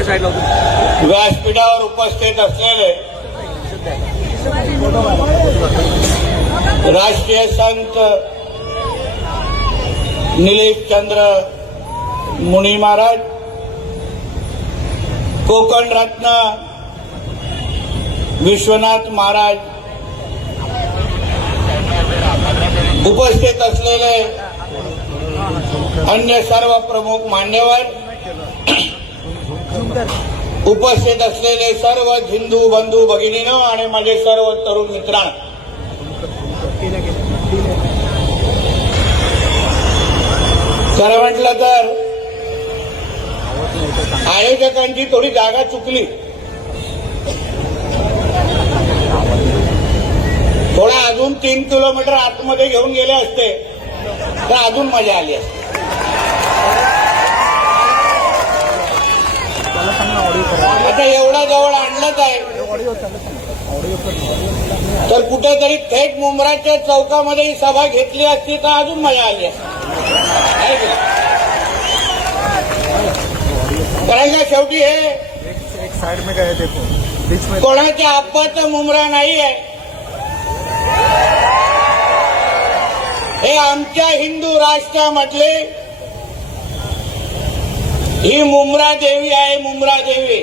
व्यासपीठावर उपस्थित असलेले राष्ट्रीय संत निलेशचंद्र मुनी महाराज, कोकण रत्न विश्वनाथ महाराज, उपस्थित असलेले अन्य सर्व प्रमुख मान्यवर, उपस्थित असलेले सर्व हिंदू बंधू भगिनींनो आणि माझे सर्व तरुण मित्रांनो, खरं म्हटलं तर आयोजकांची थोडी जागा चुकली. थोडा अजून 3 किलोमीटर आतमध्ये घेऊन गेले असते तर अजून मजा आली असते. आता एवढा जवळ आणलंच आहे तर कुठेतरी थेट मुंब्राच्या चौकामध्ये ही सभा घेतली असती तर अजून मजा आली असती. कारण का शेवटी हे एक साइड में गए देखो बीच में कोणाच्या आप्पाचं मुंब्रा नाही आहे. हे आमच्या हिंदू राष्ट्रामधले ही मुंब्रा देवी आहे. मुंब्रा देवी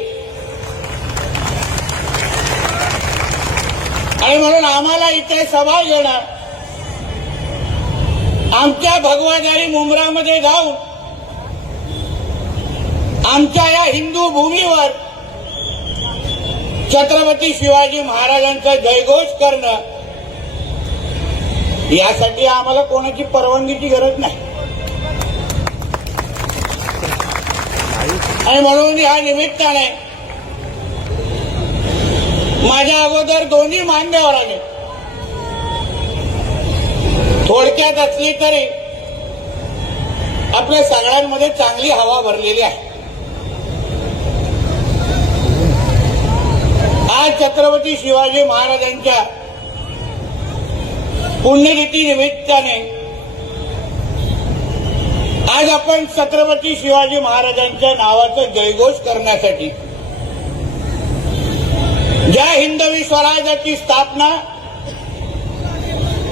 आणि म्हणून आम्हाला इथे सभा घेणं, आमच्या भगवादारी मुंब्रामध्ये जाऊन आमच्या या हिंदू भूमीवर छत्रपती शिवाजी महाराजांचा जयघोष करणं, यासाठी आम्हाला कोणाची परवानगीची गरज नाही. आणि म्हणून या निमित्ताने माझ्या अगोदर दोन्ही मान्यवरांनी थोडक्यात असली तरी आपल्या सगळ्यांमध्ये चांगली हवा भरलेली आहे. आज छत्रपती शिवाजी महाराजांच्या पुण्यतिथी निमित्ताने आज आपण छत्रपती शिवाजी महाराजांच्या नावाचा जयघोष करण्यासाठी ज्या हिंदवी स्वराज्याची स्थापना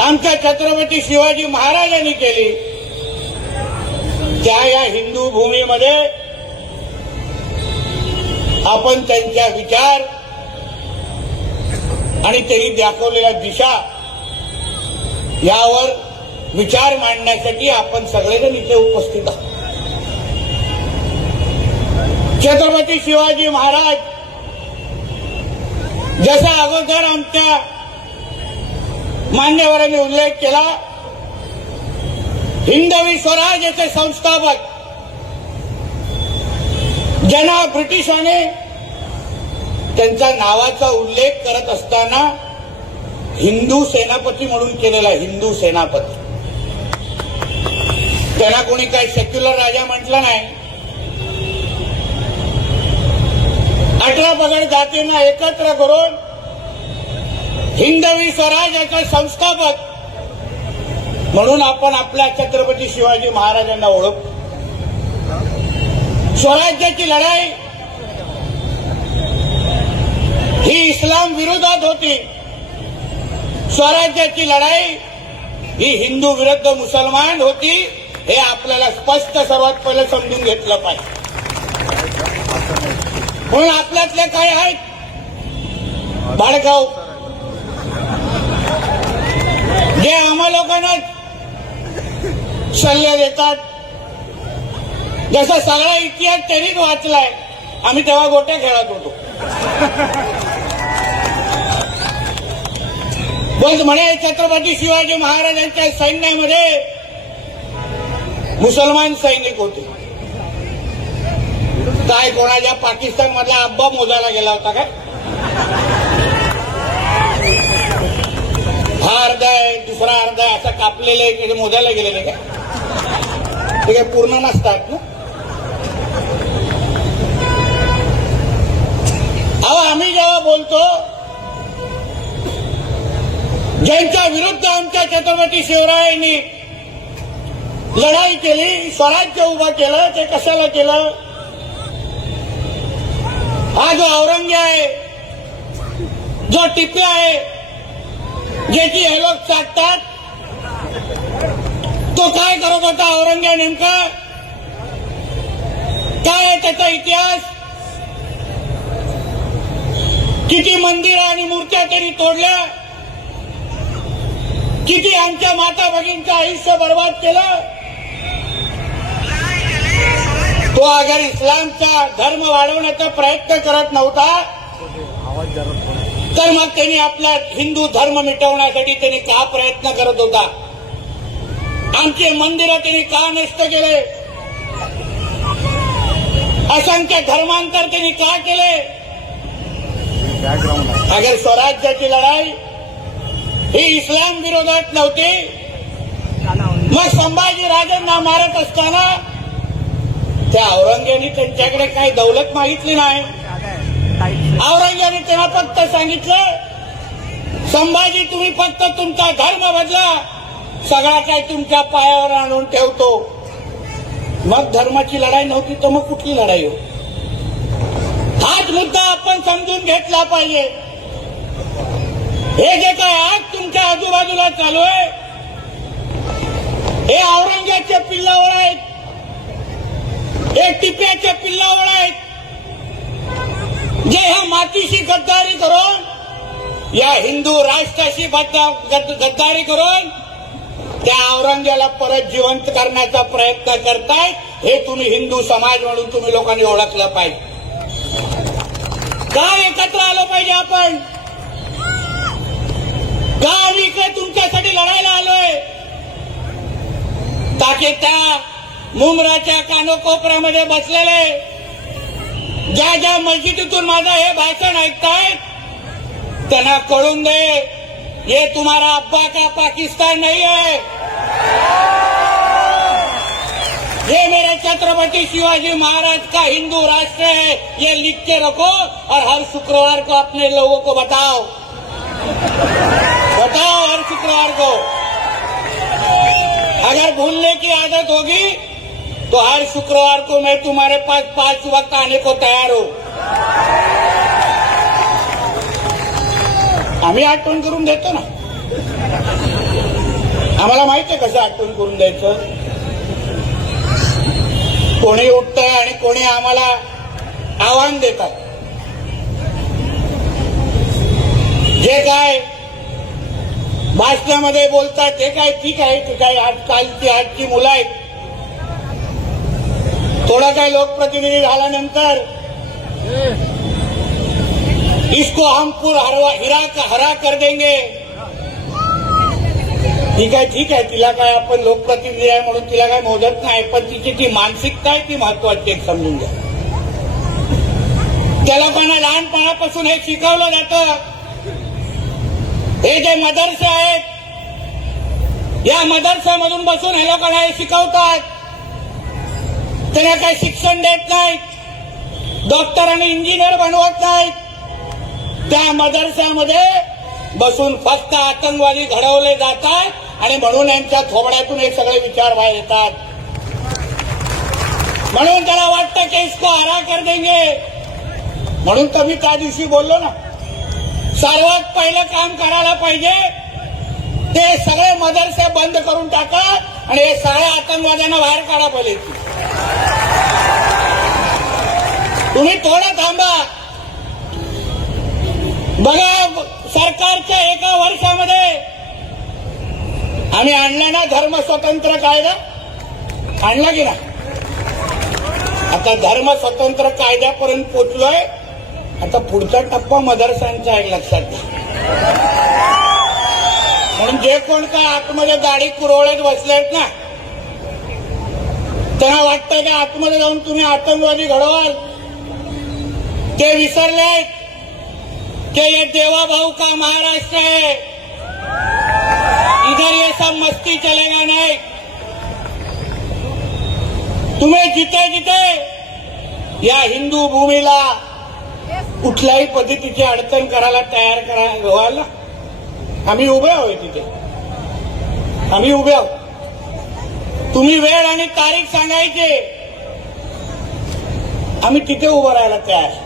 आमच्या छत्रपती शिवाजी महाराजांनी केली, त्या या हिंदू भूमीमध्ये आपण त्यांच्या विचार आणि त्यांनी दाखवलेल्या दिशा यावर विचार मांडण्यासाठी आपण सगळेजण इथे उपस्थित आहोत. छत्रपती शिवाजी महाराज जसा अगोदर आमच्या मान्यवरांनी उल्लेख केला, हिंदवी स्वराज्याचे संस्थापक ज्यांना ब्रिटिशांनी त्यांच्या नावाचा उल्लेख करत असताना हिंदू सेनापती म्हणून केलेला. हिंदू सेनापती, त्यांना कोणी काही सेक्युलर राजा म्हटलं नाही. 18 पगड जातींना एकत्र करून हिंदवी स्वराज्याचे संस्थापक म्हणून आपण आपल्या छत्रपती शिवाजी महाराजांना ओळखतो. स्वराज्याची लढाई ही इस्लाम विरोधात होती. स्वराज्याची लढाई ही हिंदू विरुद्ध मुसलमान होती. हे आपल्याला स्पष्ट सर्वात पहिले समजून घेतलं पाहिजे. म्हणून आपल्यातले काय आहेत भाडकाऊ, जे आम्हा लोकांना सल्ले देतात. जसा सगळा इतिहास त्यांनीच वाचलाय. आम्ही तेव्हा गोट्या खेळत होतो. बोल म्हणे छत्रपती शिवाजी महाराजांच्या सैन्यामध्ये मुसलमान सैनिक होते. काय कोणाच्या पाकिस्तान मधला अब्बा मोजायला गेला होता काय? हा अर्धा आहे, दुसरा अर्धा आहे, असं कापलेले मोजायला गेलेले काय? ते काय पूर्ण नसतात ना. अहो, आम्ही जेव्हा बोलतो ज्यांच्या विरुद्ध आमच्या छत्रपती शिवरायांनी लढाई केली, स्वराज्य उभं केलं, ते कशाला केलं? हा जो औरंग्य आहे, जो टिप्पे आहे, ज्याची हे लोक चाटतात, तो काय करत होता औरंग्य नेमका? काय आहे त्याचा इतिहास? किती मंदिरं आणि मूर्त्या त्यांनी तोडल्या, किती आमच्या माता भगिनींचं आयुष्य बर्बाद केलं. तो अगर इस्लामचा धर्म वाढवण्याचा प्रयत्न करत नव्हता आवाज जरा थोडा. तर मग त्यांनी आपला हिंदू धर्म मिटवण्यासाठी त्यांनी का प्रयत्न करत होता? आमचे मंदिरं त्यांनी का नष्ट केले? असंख्य धर्मांतर त्यांनी का केले? बॅकग्राऊंड आहे. अगर स्वराज्याची लढाई ही इस्लाम विरोधात नव्हती, मग संभाजी राजांना मारत असताना त्या औरंग्याने त्यांच्याकडे काही दौलत मागितली नाही. औरंग्याने त्यांना फक्त सांगितलं, संभाजी तुम्ही फक्त तुमचा धर्म बदला, सगळा काही तुमच्या पायावर आणून ठेवतो. मग धर्माची लढाई नव्हती तर मग कुठली लढाई हो? हाच मुद्दा आपण समजून घेतला पाहिजे. हे जे काय आज तुमच्या आजूबाजूला चालू आहे, हे औरंग्याचे पिल्लावळ आहेत, हे टिप्याचे पिल्लावळ आहेत, जे ह्या मातीशी गद्दारी करून, या हिंदू राष्ट्राशी गद्दारी करून त्या औरंग्याला परत जिवंत करण्याचा प्रयत्न करतायत. हे तुम्ही हिंदू समाज म्हणून तुम्ही लोकांनी ओळखलं पाहिजे. का एकत्र आलं पाहिजे आपण? का आम्ही इकडे तुमच्यासाठी लढायला आलोय? ताकी त्या मुंब्राच्या कानोकोपऱ्यामध्ये बसलेले, ज्या ज्या मस्जिदीतून माझं हे भाषण ऐकतायत, त्यांना कळून दे, ये तुम्हारा अब्बा का पाकिस्तान नहीं है, ये मेरे छत्रपति शिवाजी महाराज का हिंदू राष्ट्र है. ये लिख के रखो और हर शुक्रवार को अपने लोगों को बताओ हर शुक्रवार को. अगर भूलने की आदत होगी तो हर शुक्रवार को मैं तुम्हारे पास 5 वक्त आने को तैयार हूं. आम्ही आठवण करून देतो ना. आम्हाला माहिती आहे कसं आठवण करून द्यायचं. कोणी उठतंय आणि कोणी आम्हाला आव्हान देतात. जे काय भाषणामध्ये बोलतात ते काय ठीक आहे, ते काय आजची मुलं आहेत. थोडा काय लोकप्रतिनिधी झाल्यानंतर इसको हम हरा कर देंगे. ठीक आहे, तिला काय आपण लोकप्रतिनिधी आहे म्हणून तिला काय मोजत नाही, पण तिची ती मानसिकता आहे ती महत्वाची एक समजून घ्या. त्या लोकांना लहानपणापासून हे शिकवलं जातं. हे जे मदरसे आहेत, या मदरशामधून बसून हे लोकांना हे शिकवतात. त्यांना काही शिक्षण देत नाहीत, डॉक्टर आणि इंजिनियर बनवत नाहीत. त्या मदरशामध्ये बसून फक्त आतंकवादी घडवले जातात आणि म्हणून यांच्या थोबड्यातून हे सगळे विचार बाहेर येतात. म्हणून त्याला वाटतं की इसको हरा कर देंगे. म्हणून तर मी त्या दिवशी बोललो ना, सर्वात पहिलं काम करायला पाहिजे ते सगळे मदरसे बंद करून टाका आणि हे सगळ्या आतंकवाद्यांना बाहेर काढा. पाहिजे तुम्ही थोडं थांबा. बघा, सरकारच्या एका वर्षामध्ये आम्ही आणला ना धर्म स्वतंत्र कायदा, आणला की ना. आता धर्म स्वतंत्र कायद्यापर्यंत पोहोचलोय. आता पुढचा टप्पा मदरसांचा आहे, लक्षात घ्या. म्हणून जे कोण काय आतमध्ये दाढी कुरवळत बसलेत ना, त्यांना वाटतं की आतमध्ये जाऊन तुम्ही आतंकवादी घडवाल. ते विसरलेत कि ये देवा भाऊ का महाराष्ट्र है. इधर ये सब मस्ती चलेगा नहीं. तुम्ही जिथे जिथे या हिंदू भूमीला कुठल्याही पद्धतीची अडचण करायला तयार व्हाल ना, आम्ही उभे आहोत तिथे. आम्ही उभे आहोत. तुम्ही वेळ आणि तारीख सांगायचे, आम्ही तिथे उभं राहायला तयार.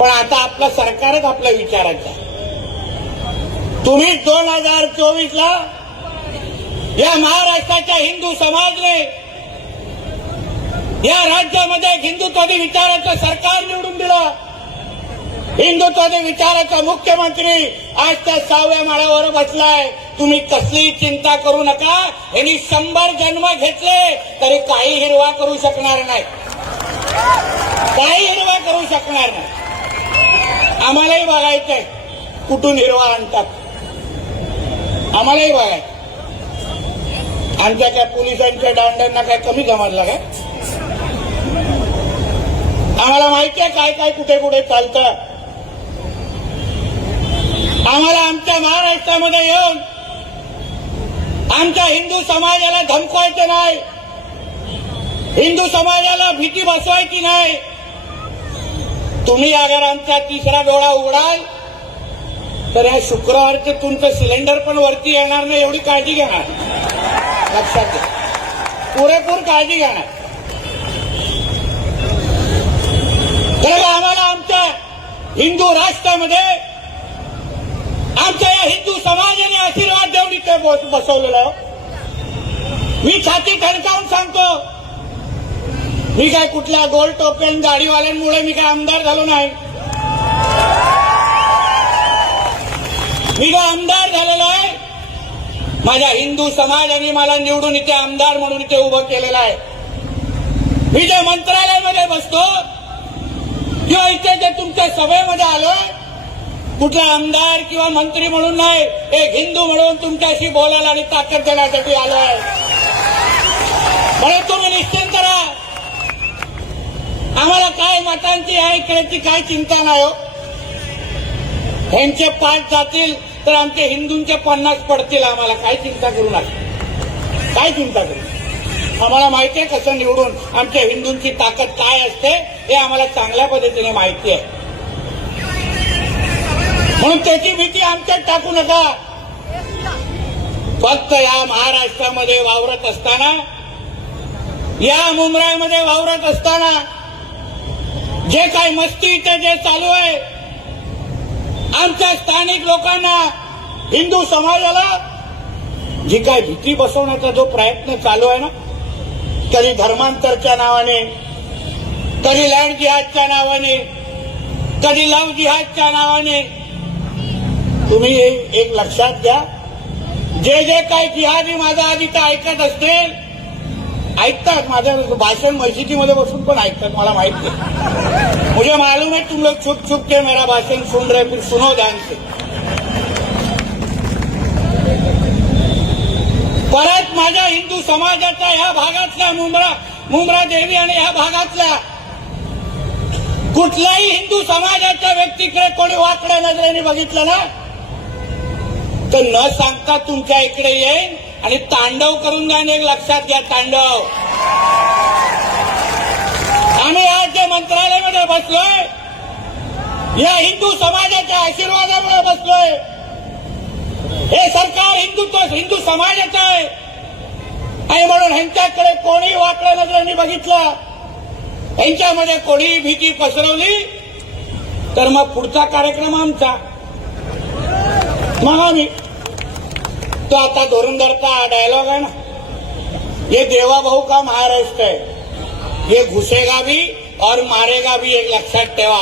पण आता आपलं सरकारच आपल्या विचाराचं आहे. तुम्ही 2024ला या महाराष्ट्राच्या हिंदू समाजने या राज्यामध्ये एक हिंदुत्वादी विचाराचं सरकार निवडून दिलं. हिंदुत्वादी विचाराचा मुख्यमंत्री आज त्या 6व्या माळ्यावर बसलाय. तुम्ही कसलीही चिंता करू नका. यांनी 100 जन्म घेतले तरी काही हिरवा करू शकणार नाही. काही हिरवा करू शकणार नाही. आम्हालाही बघायचंय कुठून हिरवा आणतात. आम्हालाही बघायचं. आमच्या त्या पोलिसांच्या दांड्यांना काय कमी जमायला काय? आम्हाला माहिती आहे काय काय कुठे कुठे चालतं. आम्हाला आमच्या महाराष्ट्रामध्ये येऊन आमच्या हिंदू समाजाला धमकवायचे नाही. हिंदू समाजाला भीती बसवायची नाही. तुम्ही अगर आमचा तिसरा डोळा उघडाल तर या शुक्रवारचे तुमचं सिलेंडर पण वरती येणार नाही एवढी काळजी घेणार. लक्षात घ्या. पुरेपूर काळजी घेणार. तर आम्हाला आमच्या हिंदू राष्ट्रामध्ये आमच्या या हिंदू समाजाने आशीर्वाद देऊन इथे बसवलेलं. मी छाती ठणकावून सांगतो, मी काय कुठल्या गोल टोपेन गाडीवाल्यांमुळे मी काय आमदार झालो नाही. मी काय आमदार झालेलो आहे. माझ्या हिंदू समाजाने मला निवडून इथे आमदार म्हणून इथे उभं केलेलं आहे. मी जे मंत्रालयामध्ये बसतो किंवा इथे जे तुमच्या सभेमध्ये आलोय, कुठला आमदार किंवा मंत्री म्हणून नाही, एक हिंदू म्हणून तुमच्याशी बोलायला आणि ताकद देण्यासाठी आलोय. म्हणून तुम्ही निश्चिंत राहा. आम्हाला काय मतांची आहे इकडेची काय चिंता नाही हो. ह्यांचे 5 जातील तर आमचे हिंदूंचे 50 पडतील. आम्हाला काय चिंता करू नका. काय चिंता करू. आम्हाला माहिती आहे कसं निवडून आमच्या हिंदूंची ताकद काय असते हे आम्हाला चांगल्या पद्धतीने माहिती आहे. म्हणून त्याची भीती आमच्यात टाकू नका. फक्त या महाराष्ट्रामध्ये वावरत असताना, या मुंबईमध्ये वावरत असताना जे काही मस्ती इथे जे चालू आहे, आमच्या स्थानिक लोकांना, हिंदू समाजाला जी काय भीती बसवण्याचा जो प्रयत्न चालू आहे ना, कधी धर्मांतरच्या नावाने, कधी लँड जिहादच्या नावाने, कधी लव्ह जिहादच्या नावाने, तुम्ही एक लक्षात घ्या. जे जे काही जिहादी माझा आधी तर ऐकत असतील, ऐकतात माझं भाषण मस्जिदीमध्ये बसून पण ऐकतात. मला माहिती आहे. मुझे मालूम है तुम लोग छुप छुप के मेरा भाषण सुन रहे, फिर सुनो ध्यान से. परत माझ्या हिंदू समाजाच्या ह्या भागातल्या मुंब्रा देवी आणि ह्या भागातल्या कुठल्याही हिंदू समाजाच्या व्यक्तीकडे कोणी वाकड्या नजरेने बघितलं ना तर न सांगता तुमच्या इकडे येईन आणि तांडव करून द्या. एक लक्षात घ्या, तांडव. आम्ही आज जे मंत्रालयामध्ये बसलोय, या हिंदू समाजाच्या आशीर्वादामुळे बसलोय. हे सरकार हिंदू समाजाचं आहे आणि म्हणून ह्यांच्याकडे कोणी वाकड्या नजरेने बघितलं, ह्यांच्यामध्ये कोणी भीती पसरवली तर मग पुढचा कार्यक्रम आमचा. मग आम्ही तो आता धुरंधरचा डायलॉग आहे ना, ये देवा भाऊ का महाराष्ट्र है, ये घुसेगा भी और मारेगा भी. एक लक्षात ठेवा.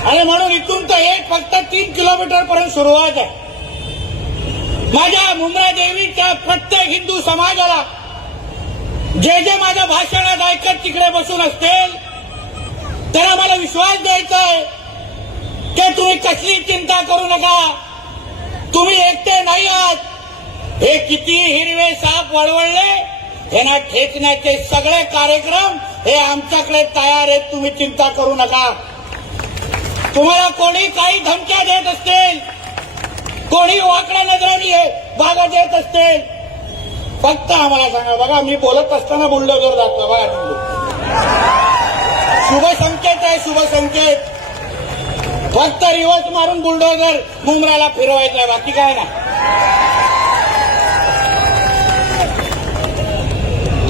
आणि म्हणून इथून तर एक फक्त 3 किलोमीटर पर्यंत सुरुवात आहे. माझ्या मुंब्रा देवीच्या प्रत्येक हिंदू समाजाला जे जे माझ्या भाषणात ऐकत तिकडे बसून असतील त्यांना मला विश्वास द्यायचा आहे की तुम्ही कसली चिंता करू नका. तुम्ही एकटे नाही आहात. हे किती हिरवे साप वळवळले यांना ठेचण्याचे सगळे कार्यक्रम हे आमच्याकडे तयार आहेत. तुम्ही चिंता करू नका. तुम्हाला कोणी काही धमक्या देत असतील, कोणी वाकड्या नजराने भागा देत असतील, फक्त आम्हाला सांगा. बघा मी बोलत असताना बुलडोजर जातो. बघा शुभ संकेत आहे, शुभ संकेत. फक्त रिवर्स मारून बुलडोजर मुंब्र्याला फिरवायचा आहे, बाकी काय ना.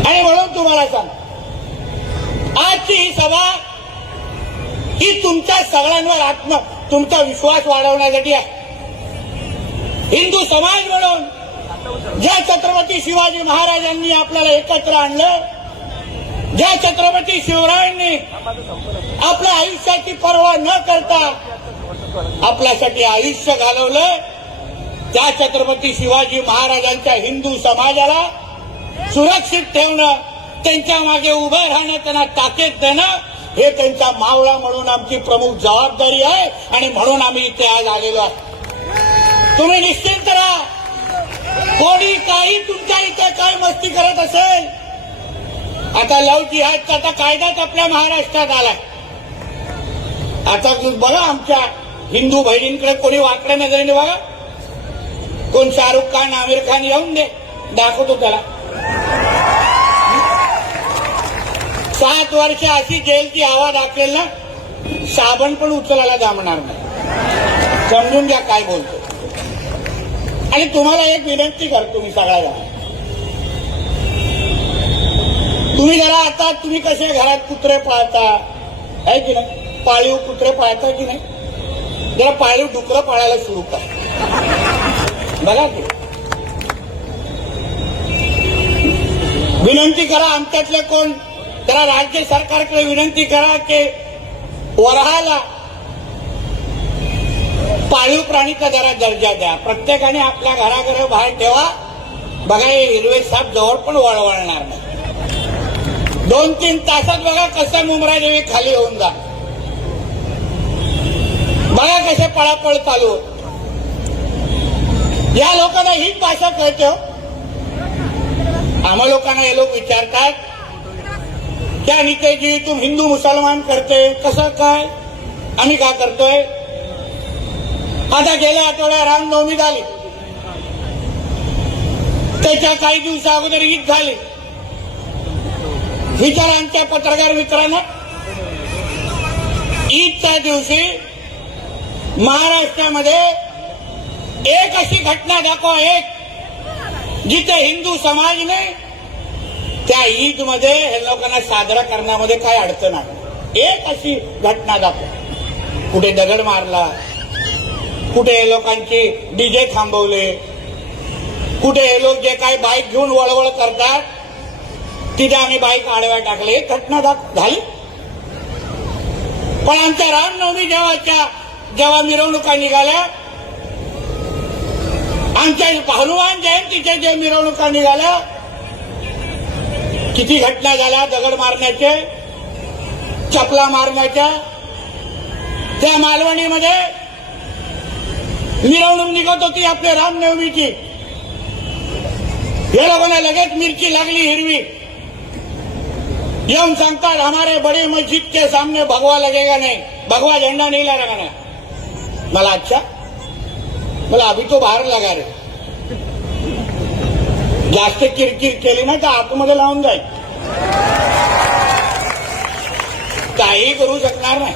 आणि म्हणून तुम्हाला सांग, आजची ही सभा ही तुमच्या सगळ्यांवर तुमचा विश्वास वाढवण्यासाठी आहे. हिंदू समाज म्हणून ज्या छत्रपती शिवाजी महाराजांनी आपल्याला एकत्र आणलं, ज्या छत्रपती शिवरायांनी आपल्या आयुष्याची पर्वा न करता आपल्यासाठी आयुष्य घालवलं, त्या छत्रपती शिवाजी महाराजांच्या हिंदू समाजाला सुरक्षित ठेवणं, त्यांच्या मागे उभं राहणं, त्यांना ताकद देणं, हे त्यांचा मावळा म्हणून आमची प्रमुख जबाबदारी आहे. आणि म्हणून आम्ही इथे आज आलेलो आहे. तुम्ही निश्चिंत राहा. कोणी काही तुमच्या इथे काय मस्ती करत असेल, आता लव जिहादचा आता कायदाच आपल्या महाराष्ट्रात आलाय. आता बघा आमच्या हिंदू बहिणींकडे कोणी वाकड्या नजरेने बघा. कोण शाहरुख खान आमिर खान येऊन दे, दाखवतो त्याला. 7 वर्ष अशी जेलची हवा दाखवेल ना, साबण पण उचलायला जमणार नाही. समजून घ्या काय बोलतो. आणि तुम्हाला एक विनंती करतो मी सगळ्या, तुम्ही जरा आता तुम्ही कसे घरात कुत्रे पाळता आहे की नाही, पाळीव कुत्रे पाळता की नाही, जरा पाळीव डुकरं पाळायला सुरू करा. बघा की विनंती करा आमच्यातले कोण जरा राज्य सरकारकडे विनंती करा की वऱ्हाला पाळीव प्राणीचा जरा दर्जा द्या. प्रत्येकाने आपल्या घराघर बाहेर ठेवा. बघा हे हिरवे साप जवळ पण वळवळणार नाही. 2-3 तासात बघा कसं मुंब्रा देवी खाली होऊन जा. बघा कसे पळापळ चालू. या लोकांना हीच भाषा कळते हो. आम्हा लोकांना हे लोक विचारतात क्या नितेजी तुम हिंदू मुसलमान करते, कसं काय, आम्ही का करतोय. आता गेल्या आठवड्यात रामनवमी झाली, त्याच्या काही दिवसा अगोदर ईद झाली. विचार आमच्या पत्रकार मित्रांना, ईदच्या दिवशी महाराष्ट्रामध्ये एक अशी घटना दाखवा, एक जिथे हिंदू समाजने त्या ईद मध्ये हे लोकांना साजरा करण्यामध्ये काय अडचण आहे. एक अशी घटना दाखवा. कुठे दगड मारला, कुठे हे लोकांची डीजे थांबवले, कुठे हे लोक जे काही बाईक घेऊन वळवळ करतात तिथे आम्ही बाईक आडव्या टाकले, एक घटना झाली. पण आमच्या रामनवमी जेव्हा मिरवणुका निघाल्या, आमच्या हनुमान जयंतीच्या जे मिरवणुका निघाल्या, किती घटना झाल्या दगड मारण्याचे, चपला मारण्याच्या. त्या मालवणीमध्ये मिरवणूक निघत होती आपल्या रामनवमीची. हे लोकांना लगेच मिरची लागली हिरवी. येऊन सांगतात हमारे बड़ी मस्जिद के सामने भगवा लगेगा नहीं, भगवा झंडा नहीं लगाना. मला अच्छा, मला अभी तो बाहेर लगा रे. जास्त किरकिर केली ना तर आतमध्ये लावून जाईल. काही करू शकणार नाही.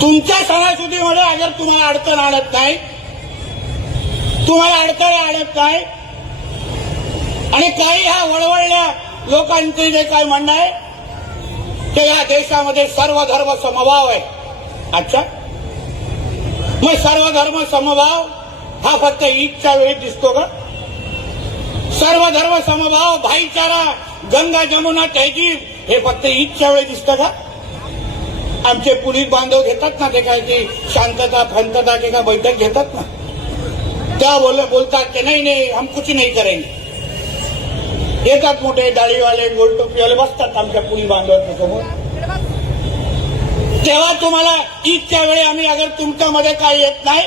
तुमच्या सणासुदीमध्ये अगर तुम्हाला अडचण आणत नाही, तुम्हाला अडथळे आणत नाही, आणि काही ह्या वळवळल्या लोकांचे जे काय म्हणणं आहे की या देशामध्ये सर्व धर्म समभाव आहे. अच्छा, मग सर्व धर्म समभाव हा फक्त ईदच्या वेळी दिसतो का. सर्व धर्म समभाव, भाईचारा, गंगा जमुना तहजीब हे फक्त ईदच्या वेळी दिसतं का. आमचे पोलीस बांधव घेतात ना ते काय ते शांतता फंतता के का बैठक घेतात ना, त्या बोलतात की नाही हम कुछ नहीं करेंगे. येतात मोठे दाढीवाले गोल टोपीवाले बसतात आमच्या पोलीस बांधवांच्या समोर. तेव्हा तुम्हाला ईदच्या वेळी आम्ही अगर तुमच्यामध्ये काही येत नाही,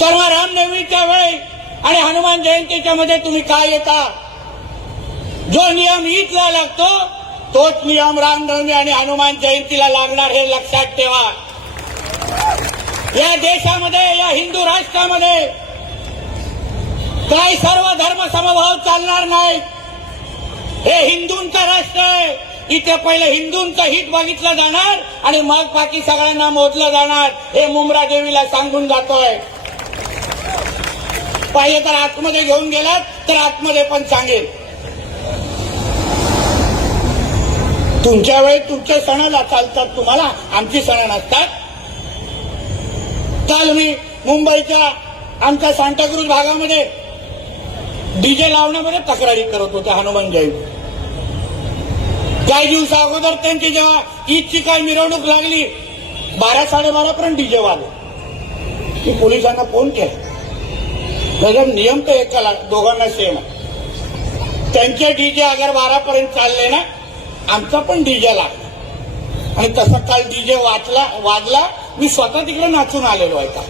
तर मग रामनवमीच्या वेळी आणि हनुमान जयंतीच्या मध्ये तुम्ही काय येता. जो नियम ईदला लागतो तोच नियम रामनवमी आणि हनुमान जयंतीला लागणार, हे लक्षात ठेवा. या देशामध्ये, या हिंदू राष्ट्रामध्ये काही सर्व धर्म समभाव चालणार नाही. हे हिंदूंचं राष्ट्र आहे. इथे पहिले हिंदूंचं हित बघितलं जाणार आणि मग बाकी सगळ्यांना मोजलं जाणार. हे मुंब्रा देवीला सांगून जातोय. पाहिजे तर आतमध्ये घेऊन गेलात तर आतमध्ये पण सांगेल. तुमच्या वेळी तुमचे सण चालतात, तुम्हाला आमची सण नसतात. काल मी मुंबईच्या आमच्या सांताक्रूज भागामध्ये डीजे लावण्यामध्ये तक्रारी करत होते हनुमान जयंती. काही दिवसा अगोदर त्यांची जेव्हा ईदची काय मिरवणूक लागली 12-12:30 पर्यंत डीजे वाजले. मी पोलिसांना फोन केला. नियम तर एकाला दोघांना सेम आहे. त्यांचे डीजे अगर 12 पर्यंत चालले ना, आमचा पण डीजे लागला आणि तसा काल डीजे वाजला. मी स्वतः तिकडे नाचून आलेलो आहे का.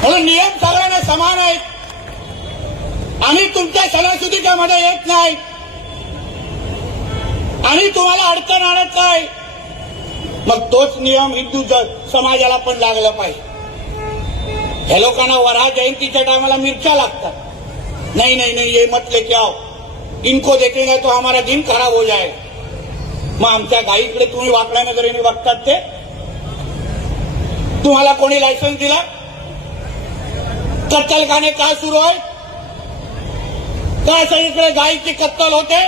म्हणून नियम सगळ्यांना समान आहेत. आम्ही तुमच्या सणासुदीच्या मध्ये येत नाही आणि तुम्हाला अडचण आणत नाही. मग तोच नियम हिंदू समाजाला पण लागला पाहिजे. हे लोकांना वराह जयंतीच्या टायमाला मिरच्या लागतात. नहीं नहीं नहीं, ये मत लेके आओ, इनको देखेंगे तो हमारा दिन खराब हो जाएगा. मग आमच्या गाईकडे तुम्ही वाकड्या नजरेने बघतात ते. तुम्हाला कोणी लायसन्स दिला? कत्तलखाने का सुरू आहे? का सगळीकडे गायीची कत्तल होते?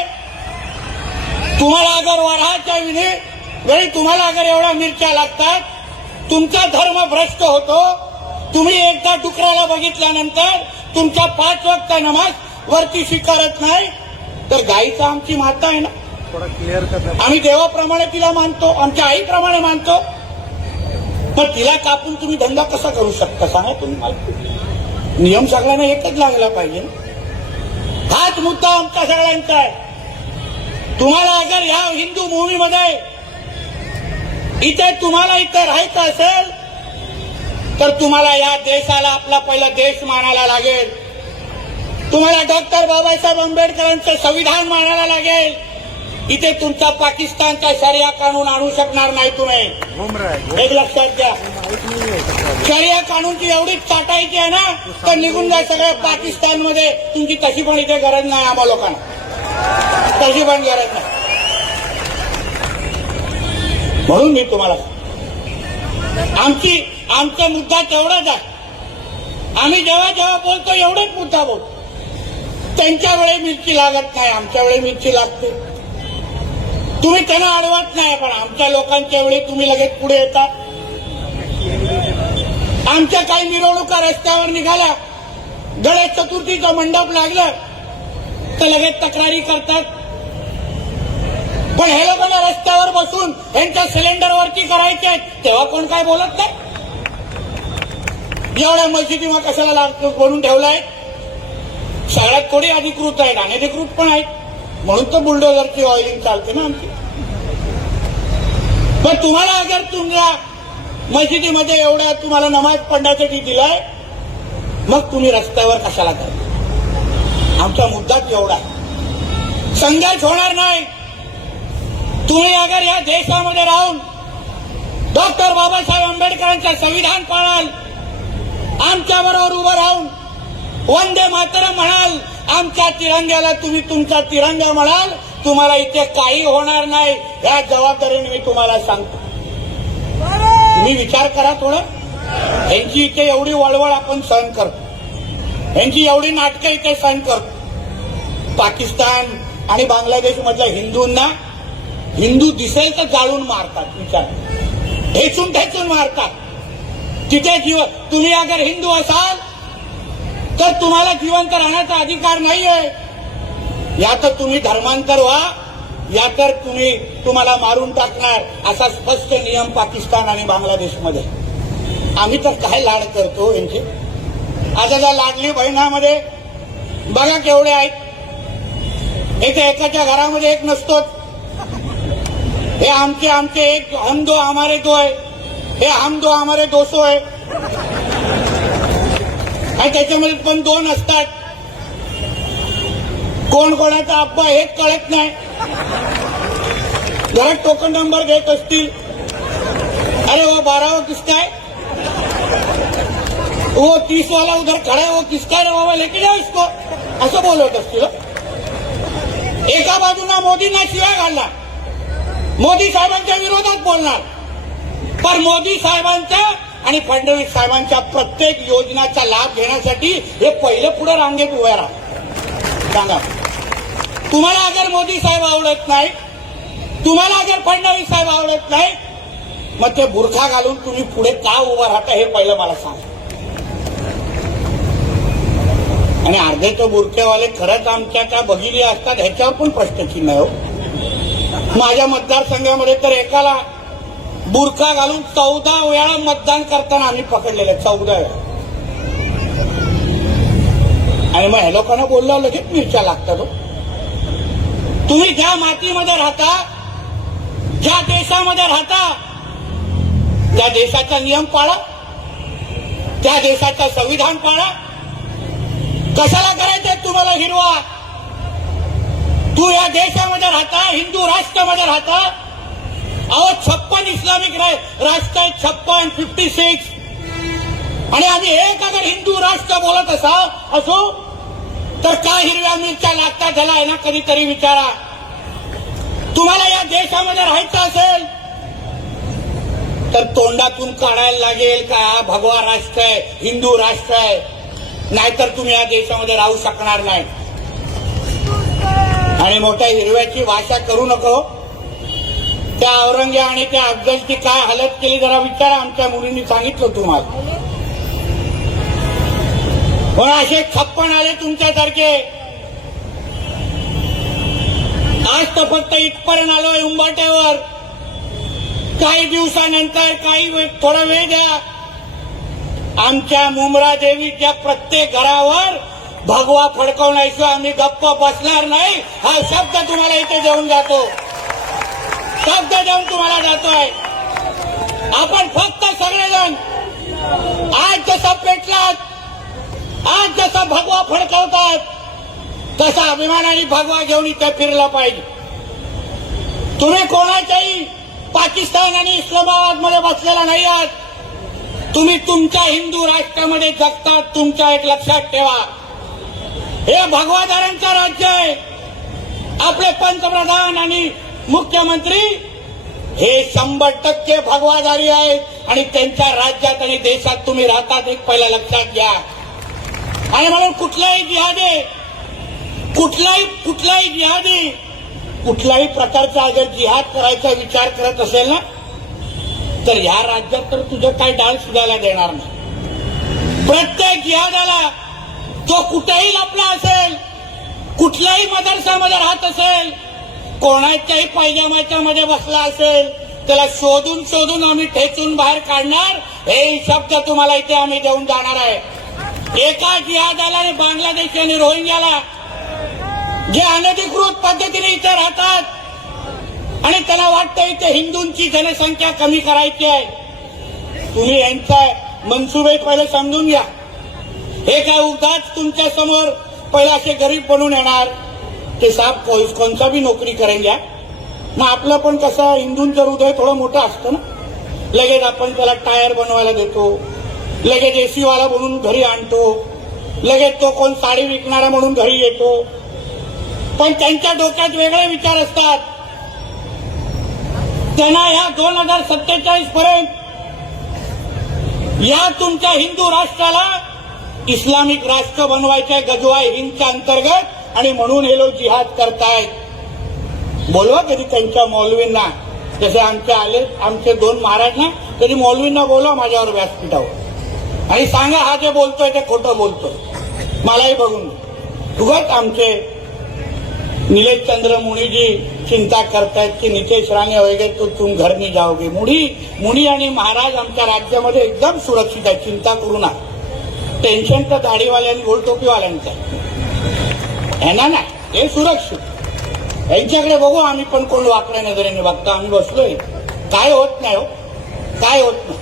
तुम्हाला अगर वराहाच्या वेळी तुम्हाला अगर एवढ्या मिरच्या लागतात, तुमचा धर्म भ्रष्ट होतो. तुम्ही एकदा डुकराला बघितल्यानंतर तुमच्या 5 वक्त नमाज वरती स्वीकारत नाही, तर गायीचा आमची माता आहे ना, थोडा क्लिअर करण्यात आम्ही देवाप्रमाणे तिला मानतो, आमच्या आईप्रमाणे मानतो. मग तिला कापून तुम्ही धंदा कसा करू शकता सांगा तुम्ही मला. नियम सगळ्यांना एकच लागला पाहिजे. हाच मुद्दा आमचा सगळ्यांचा आहे. तुम्हाला अगर या हिंदू भूमीमध्ये तुम्हाला इथे राहायचं असेल तर तुम्हाला या देशाला आपला पहिला देश मानायला लागेल. तुम्हाला डॉक्टर बाबासाहेब आंबेडकरांचं संविधान मानायला लागेल. इथे तुमचा पाकिस्तानचा शरिया कानून आणू शकणार नाही तुम्ही. एक लक्षात घ्या. शरिया कानूनची एवढीच चाटायची आहे ना, तर निघून जा सगळ्या पाकिस्तानमध्ये. तुमची तशी पण इथे गरज नाही आम्हा लोकांना, तशी पण गरज नाही. म्हणून मी तुम्हाला आमचा मुद्दा तेवढाच आहे. आम्ही जेव्हा जेव्हा बोलतो एवढेच मुद्दा बोलतो. त्यांच्या वेळी मिरची लागत नाही, आमच्या वेळी मिरची लागते. तुम्ही त्यांना अडवत नाही, पण आमच्या लोकांच्या वेळी तुम्ही लगेच पुढे येता. आमच्या काही मिरवणुका रस्त्यावर निघाल्या, गणेश चतुर्थीचं मंडप लागलं तर लगेच तक्रारी करतात. पण हे लोकांना रस्त्यावर बसून यांच्या सिलेंडरवरती करायचे तेव्हा कोण काय बोलत नाही. एवढ्या मस्जिदी मग कशाला बनवून ठेवलाय? सगळ्यात थोडी अधिकृत आहेत, अनधिकृत पण आहेत. म्हणून तर बुलडोझरची ऑइलिंग चालते ना आमची. पण तुम्हाला अगर तुमच्या मस्जिदीमध्ये एवढ्या तुम्हाला नमाज पडण्यासाठी दिलाय, मग तुम्ही रस्त्यावर कशाला करता? आमचा मुद्दाच एवढा आहे. संघर्ष होणार नाही. तुम्ही अगर या देशामध्ये राहून डॉक्टर बाबासाहेब आंबेडकरांचं संविधान पाळाल, आमच्या बरोबर उभं राहून वंदे मातरम म्हणाल, आमच्या तिरंग्याला तुम्ही तुमचा तिरंगा म्हणाल, तुम्हाला इथे काही होणार नाही. या जबाबदारीने मी तुम्हाला सांगतो. तुम्ही विचार करा थोडं. यांची इथे एवढी वळवळ आपण सहन करतो, यांची एवढी नाटकं इथे सहन करतो. पाकिस्तान आणि बांगलादेश मधल्या हिंदूंना हिंदू दिसेल तर जाळून मारतात. विचार, ठेचून ठेचून मारतात. तिथे तुम्ही अगर हिंदू असाल तर तुम्हाला जिवंत राहण्याचा अधिकार नाहीये. या तर तुम्ही धर्मांतर व्हा, या तर तुम्हाला मारून टाकणार, असा स्पष्ट नियम पाकिस्तान आणि बांगलादेशमध्ये. आम्ही तर काय लाड करतो यांचे. आता त्या लाडली बहिणामध्ये बघा केवढे आहेत. इथे एकाच्या घरामध्ये एक नसतोच. हे आमचे एक हम दो हमारे दो आहे, हे हम दो हमारे 200 आहे. आणि त्याच्यामध्ये पण 2 असतात. कोण कोणाचा अब्बा हेच कळत नाही. घरात टोकन नंबर घेत असतील. अरे वो 12 किसका है, वो 30 वाला उधर खड़ा है, वो किसका है बाबा, लेके जाओ इसको, असं बोलत असतील. एका बाजूला मोदींना शिवाय घालणार, मोदी साहेबांच्या विरोधात बोलणार, पण मोदी साहेबांच्या आणि फडणवीस साहेबांच्या प्रत्येक योजनाचा लाभ घेण्यासाठी हे पहिले पुढे रांगेत उभे राहा. सांगा, तुम्हाला अगर मोदी साहेब आवडत नाही तुम्हाला जर फडणवीस साहेब आवडत नाही मग ते बुरखा घालून तुम्ही पुढे का उभं राहता हे पहिलं मला सांग. आणि अर्धे तो बुरखेवाले खरंच आमच्या त्या भगिरी असतात ह्याच्यावर पण प्रश्नचिन्ह आहे हो. माझ्या मतदारसंघामध्ये तर एकाला बुरखा घालून 14 वेळा मतदान करताना आम्ही पकडलेले 14 वेळा. आणि मग ह्या लोकांना बोललो लगेच मिरच्या लागतात हो. तुम्ही ज्या मातीमध्ये राहता ज्या देशामध्ये राहता त्या देशाचा नियम पाळा त्या देशाचं संविधान पाळा. कशाला करायचंय तुम्हाला हिरवा? तू या देशामध्ये राहता हिंदू राष्ट्रामध्ये राहता. अहो 56 इस्लामिक राष्ट्र आहेत 56 56 आणि आम्ही एक अगर हिंदू राष्ट्र बोलत असो तर का हिरव्या मिरच्या लागतात झाला आहे ना कधीतरी विचारा. तुम्हाला या देशामध्ये राहायचं असेल तर तोंडातून काढायला लागेल का हा भगवा राष्ट्र आहे हिंदू राष्ट्र आहे नाहीतर तुम्ही या देशामध्ये राहू शकणार नाही. आणि मोठ्या हिरव्याची भाषा करू नको. त्या औरंगे आणि त्या अफजलची काय हालत केली जरा विचारा. आमच्या मुलींनी सांगितलं तुम्हाला. पण असे 56 आले तुमच्यासारखे. आज तर फक्त इथपर्यंत आलोय उंबाट्यावर. काही दिवसानंतर थोडा वेळ द्या. आमच्या मुंब्रा देवीच्या प्रत्येक घरावर भगवा फडकवण्याशिवाय आम्ही गप्प बसणार नाही हा शब्द तुम्हाला इथे देऊन जातो. शब्द देऊन तुम्हाला जातोय. आपण फक्त सगळेजण आज जसा पेटलात आज जसा भगवा फडकवतात तसा अभिमानाने भगवा घेऊन इथे फिरला पाहिजे. तुम्ही कोणाच्याही पाकिस्तान आणि इस्लामाबाद मध्ये बसलेला नाही आहात. तुम्ही तुमच्या हिंदू राष्ट्रामध्ये जगतात. तुमच्या एक लक्षात ठेवा हे भगवादारांचं राज्य आहे. आपले पंतप्रधान आणि मुख्यमंत्री हे 100% भगवादारी आहेत आणि त्यांच्या राज्यात आणि देशात तुम्ही राहतात एक पहिला लक्षात घ्या. आणि म्हणून कुठलाही जिहादी कुठल्याही प्रकारचा अगर जिहाद करायचा विचार करत असेल ना तर ह्या राज्यात तर तुझं काही डाळ सुधायला देणार नाही. प्रत्येक जिहादाला तो कुठेही लपला असेल कुठल्याही मदरसामध्ये राहत असेल कोणाच्याही पायजामाच्या मध्ये बसला असेल त्याला शोधून आम्ही ठेचून बाहेर काढणार. हे शब्द तुम्हाला इथे आम्ही देऊन जाणार आहे. एका जिहादाला आणि बांगलादेश आणि रोहिंग्याला जे अनधिकृत पद्धतीने इथे राहतात आणि त्याला वाटतं इथे हिंदूंची जनसंख्या कमी करायची आहे. तुम्ही यांचा मनसुबे पहिले समजून घ्या. हे काय उगाच तुमच्या समोर पहिले असे गरीब बनून येणार ते साहेब कोणता बी नोकरी करेंगे. मग आपलं पण कसं हिंदूंचं हृदय थोडं मोठं असतं ना. लगेच आपण त्याला टायर बनवायला देतो लगेच एसीवाला म्हणून घरी आणतो लगेच तो कोण साडी विकणारा म्हणून घरी येतो. पण त्यांच्या डोक्यात वेगळे विचार असतात. त्यांना या 2047 पर्यंत या तुमच्या हिंदू राष्ट्राला इस्लामिक राष्ट्र बनवायच्या गजवा हिंदच्या अंतर्गत आणि म्हणून हे लोक जिहाद करतायत. बोलवा कधी त्यांच्या मौलवींना जसे आमचे 2 महाराज ना कधी मौलवींना बोलवा माझ्यावर व्यासपीठावर आणि सांगा हा जे बोलतोय ते खोटं बोलतोय. मलाही बघून उगाच आमचे नीलेश चंद्र मुनी जी चिंता करतायत की नितेश राणे वगैरे तो तुम घर नहीं जाओगे. मुनी आणि महाराज आमच्या राज्यामध्ये एकदम सुरक्षित आहे. चिंता करू नका. टेन्शन तर दाढीवाल्यांनी गोलटोपीवाल्यांचं आहे ना नाही हे सुरक्षित. यांच्याकडे बघू आम्ही पण कोण वाकड्या नजरेने बघतो. आम्ही बसलोय काय होत नाही हो काय होत नाही.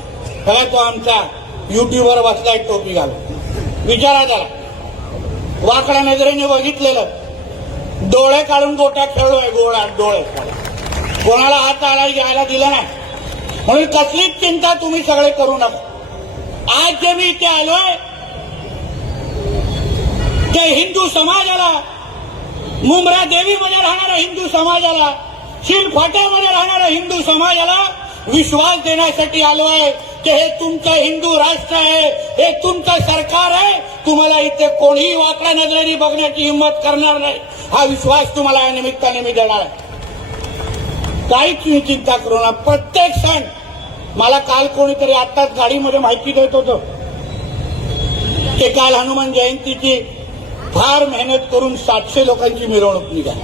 बघा तो आमचा युट्यूबवर बसलाय टोपी घालून. विचारा त्याला वाकड्या नजरेने बघितलेलं डोळे काढून गोट्या खेळलोय गोळा डोळे कोणाला हात आला घ्यायला दिला नाही. म्हणून कसलीच चिंता तुम्ही सगळे करू नका. आज जे मी इथे आलोय ते हिंदू समाजाला मुंब्रा देवीमध्ये राहणाऱ्या हिंदू समाजाला शिलफाट्यामध्ये राहणाऱ्या हिंदू समाजाला विश्वास देण्यासाठी आलो आहे की हे तुमचं हिंदू राष्ट्र आहे हे तुमचं सरकार आहे. तुम्हाला इथे कोणीही वाकड्या नजरेने बघण्याची हिंमत करणार नाही. हा विश्वास तुम्हाला या निमित्ताने मी देणार आहे. काहीच तुम्ही चिंता करू नका. प्रत्येक सण मला काल कोणीतरी आत्ताच गाडीमध्ये माहिती देत होतं की काल हनुमान जयंतीची फार मेहनत करून 700 लोकांची मिरवणूक निघाली.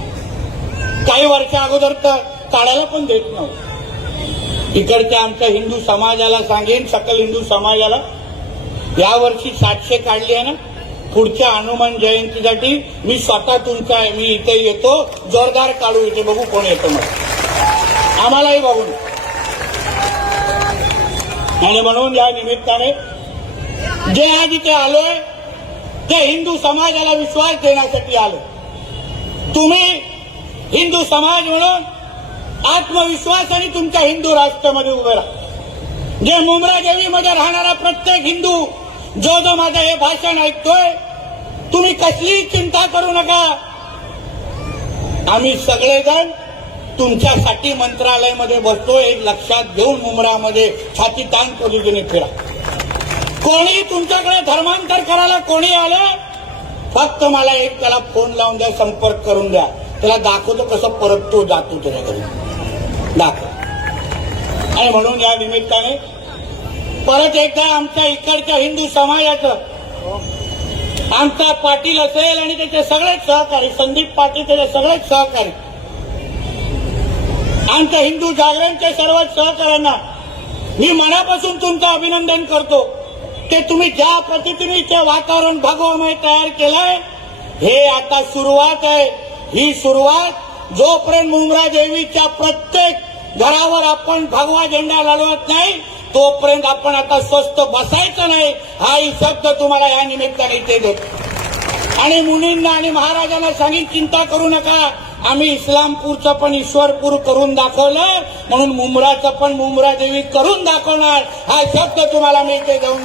काही वर्षा अगोदर तर काढायला पण देत नव्हतं. इकडच्या आमच्या हिंदू समाजाला सांगेन, सकल हिंदू समाजाला, यावर्षी 700 काढली आहे ना, पुढच्या हनुमान जयंतीसाठी मी स्वतः मी इथे येतो, जोरदार काढू, इथे बघू कोण येतो मग, आम्हालाही बघून. आणि म्हणून या निमित्ताने जे आज इथे आलोय ते हिंदू समाजाला विश्वास देण्यासाठी आलो. तुम्ही हिंदू समाज म्हणून आत्मविश्वासाने तुमच्या हिंदू राष्ट्रामध्ये उभे राहा. जे मुंब्रा देवीमध्ये राहणारा प्रत्येक हिंदू जो माझं हे भाषण ऐकतोय, तुम्ही कसलीही चिंता करू नका. आम्ही सगळेजण तुमच्यासाठी मंत्रालयामध्ये बसतो. एक लक्षात घेऊन मुंब्रामध्ये छाती ताण पद्धतीने फिरा. कोणी तुमच्याकडे धर्मांतर करायला कोणी आलं, फक्त मला एक त्याला फोन लावून द्या, संपर्क करून द्या, त्याला दाखवतो कसं परत तो जातो त्याच्याकडे, दाखव. आणि म्हणून या निमित्ताने परत एकदा आमच्या इकडच्या हिंदू समाजाचं, आमचा पाटील असेल आणि त्याचे सगळेच सहकारी, संदीप पाटील त्याचे सगळेच सहकारी, आमच्या हिंदू जागरणच्या सर्व सहकाऱ्यांना मी मनापासून तुमचं अभिनंदन करतो की तुम्ही ज्या पद्धतीने वातावरण भगवमय तयार केलंय, हे आता सुरुवात आहे. ही सुरुवात जोपर्यंत मुंब्रा देवीच्या प्रत्येक घरावर आपण भगवा झेंडा लढवत नाही, तोपर्यंत आपण आता स्वस्थ बसायचं नाही. हाही शब्द तुम्हाला या निमित्ताने इथे देतो. आणि मुनींना आणि महाराजांना सांगीन, चिंता करू नका, आम्ही इस्लामपूरचं पण ईश्वरपूर करून दाखवलं, म्हणून मुंब्राचं पण मुंब्रा देवी करून दाखवणार. हा शब्द तुम्हाला मी इथे देऊन